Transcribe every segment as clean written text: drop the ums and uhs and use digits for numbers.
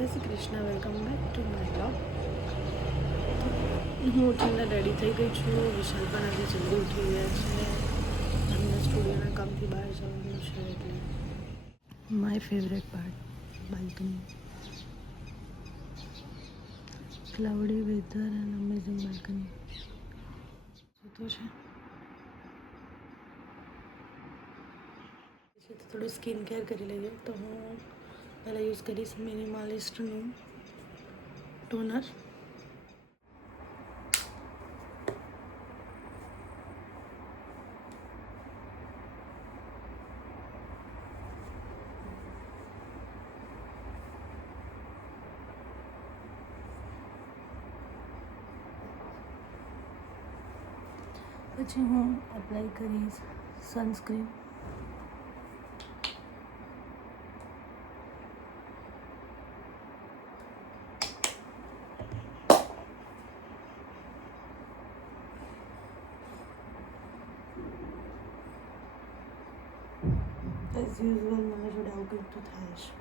જય Shri Krishna, welcome back to my blog. હું ઉઠીને રેડી થઈ ગઈ છું. વિશાલ પણ આજે જલ્દી ઉઠી ગયા છે. અમને સ્ટુડિયોના કામથી બહાર જવાનું છે એટલે my favourite part balcony. Cloudy weather and amazing balcony. તો છે થોડું સ્કિન કેર કરી લઈએ. તો હું પહેલાં યુઝ કરીશ મિનિમાલિસ્ટનું ટોનર. પછી હું એપ્લાય કરીશ સનસ્ક્રીન. એઝ યુઝ્યુઅલ મારા જોડે આવું કંઈક તો થાય છે.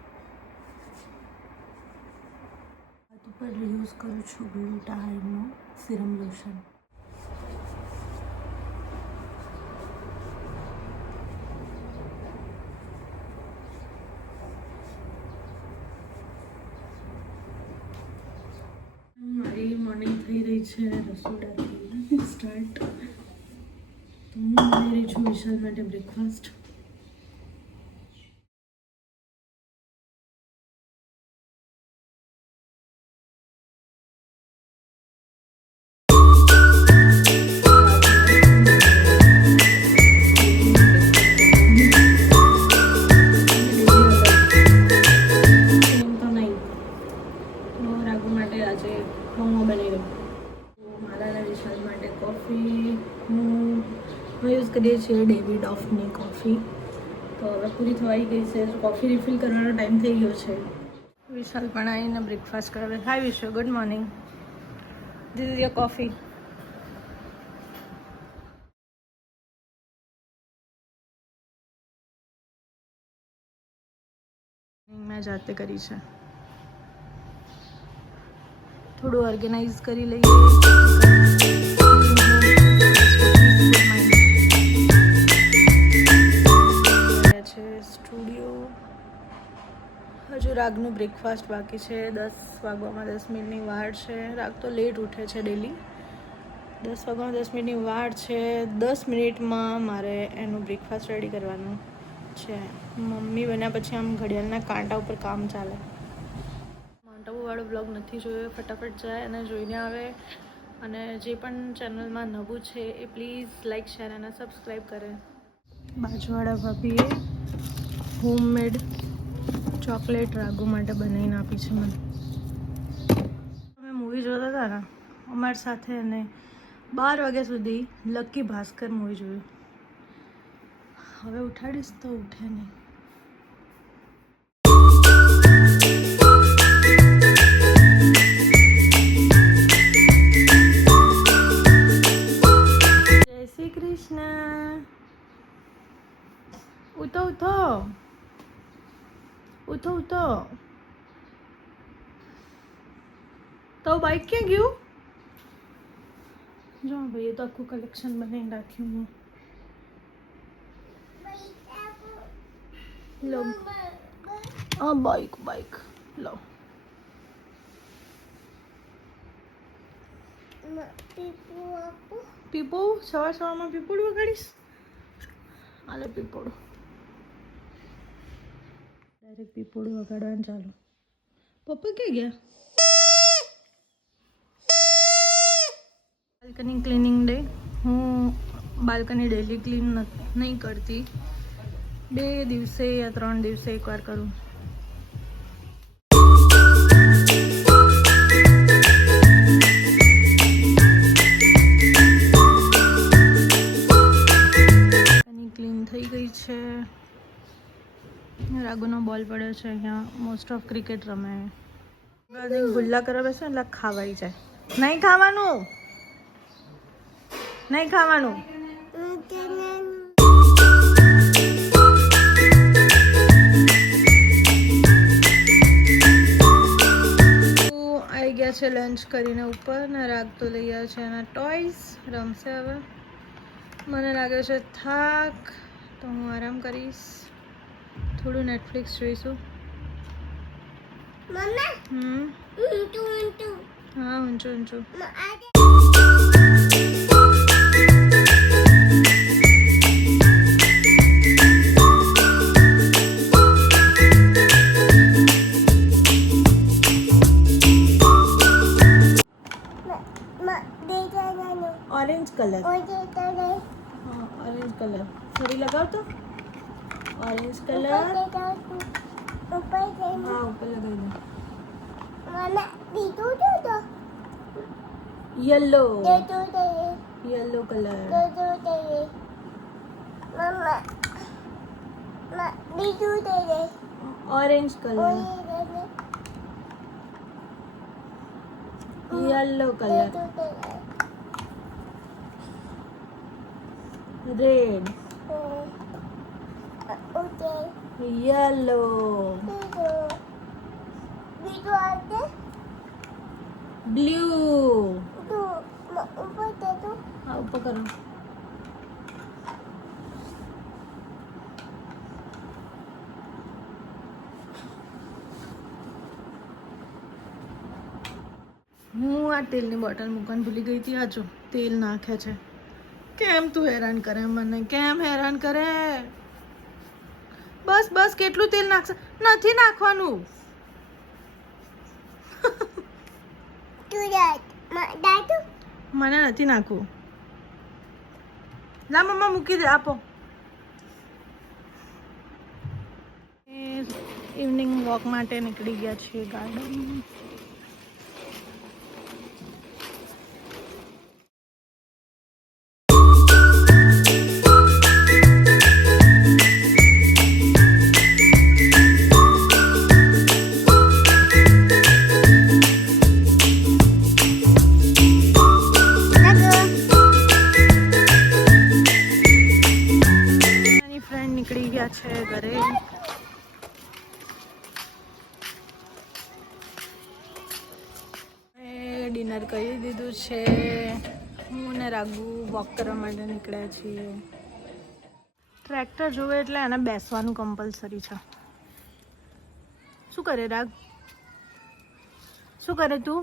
હાથ ઉપર યુઝ કરું છું ગ્લુટાહાઇનનું સિરમ લોશન. મારી મોર્નિંગ થઈ રહી છે રસોડાથી સ્ટાર્ટ. તો હું બનાવી રહી છું વિશાલ માટે બ્રેકફાસ્ટ. યુઝ કરીએ છીએ ડેવિડ ઓફની કોફી. તો હવે પૂરી થવાઈ ગઈ છે. કોફી રિફિલ કરવાનો ટાઈમ થઈ ગયો છે. વિશાલ પણ આવીને બ્રેકફાસ્ટ કરાવે. Hi Vishal, good morning. This is your coffee. મેં જાતે કરી છે. થોડું ઓર્ગેનાઇઝ કરી લઈએ. સ્ટુડિયો હજુ રાગનું બ્રેકફાસ્ટ બાકી છે. 10 વાગવામાં 10 મિનિટની વાર છે. રાગ તો લેટ ઉઠે છે ડેલી. 10 વાગવામાં 10 મિનિટની વાર છે. 10 મિનિટમાં મારે એનું બ્રેકફાસ્ટ રેડી કરવાનું છે. મમ્મી બન્યા પછી આમ ઘડિયાળના કાંટા ઉપર કામ ચાલે. માઉન્ટ આબુવાળો બ્લોગ નથી જોયો, ફટાફટ જાય અને જોઈને આવે. અને જે પણ ચેનલમાં નવું છે એ પ્લીઝ લાઇક, શેર અને સબસ્ક્રાઈબ કરે. બાજુવાળા ભાભીએ હોમમેડ ચોકલેટ રાગુ માટે બનાવીને આપી છે મને. અમે મૂવી જોતા હતા ને અમારી સાથે, અને 12 વાગ્યા સુધી લકી ભાસ્કર મૂવી જોયું. હવે ઉઠાડીશ તો ઉઠે નહીં. જય શ્રી કૃષ્ણ. ઉઠો ઉઠો ઉઠો ઉઠો. તો બાઈક ક્યાં ગયું? જો ભાઈ, એ તો આખું કલેક્શન બનાવીને રાખ્યું હું. લો હા, બાઈક લો. પીપો સવારમાં પીપોડું વગાડીશ. હાલે પીપોડું. ડાયરેક્ટ પીપોડું વગાડવાનું ચાલુ. પપ્પા ક્યાં ગયા? Balcony cleaning day. હું બાલ્કની ડેલી ક્લીન નહીં કરતી. 2 દિવસે યા 3 દિવસે એકવાર કરું. ક્લીન થઈ ગઈ છે. રાગુનો બોલ પડ્યો છે અહીંયા. મોસ્ટ ઓફ ક્રિકેટ રમે. ગુલ્લા કરવા બેસે એટલે ખાવાઈ જાય. નહીં ખાવાનું, નહીં ખાવાનું. ગયા છે લંચ કરીને ઉપર ને રાગ તો લઈ આવ્યા છે એના ટોયસ, રમશે હવે. મને લાગે છે થાક, તો હું આરામ કરીશ, થોડું નેટફ્લિક્સ જોઈશું. હા ઊંચું ઊંચું. ऑरेंज कलर, हाँ ऑरेंज कलर थोड़ी लगाओ तो. ऑरेंज कलर, हाँ ऊपर लगाई दो. Yellow, yellow colour, orange colour, yellow colour, red, yellow, blue. हाँ ऊपर करो. હું આ તેલની બોટલ મૂકવાનું ભૂલી ગઈ હતી. આ જો તેલ નાખે છે. કેમ તું હેરાન કરે મને? કેમ હેરાન કરે? બસ બસ, કેટલું તેલ નાખશે? નથી નાખવાનું. મને નથી નાખવું. લા મમ્મા મૂકી દે, આપો. ઇવનિંગ વોક માટે નીકળી ગયા છીએ ગાર્ડન. નીકળી ગયા છે ઘરે. ડિનર કરી દીધું છે. હું ને રાગુ વોક કરવા માટે નીકળ્યા છીએ. ટ્રેક્ટર જોવે એટલે એને બેસવાનું કમ્પલસરી છે. શું કરે રાગ? શું કરે તું?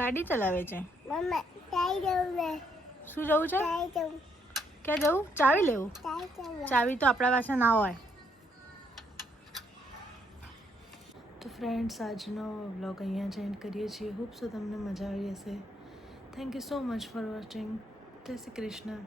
ગાડી ચલાવે છે. શું જવું છે? ક્યાં જવું? ચાવી લેવું? ચાવી તો આપણા પાસે ના હોય. તો ફ્રેન્ડ્સ, આજનો વ્લોગ અહીંયા જ એન્ડ કરીએ છીએ. હોપ સો તમને મજા આવી હશે. Thank you so much for watching. જય શ્રી કૃષ્ણ.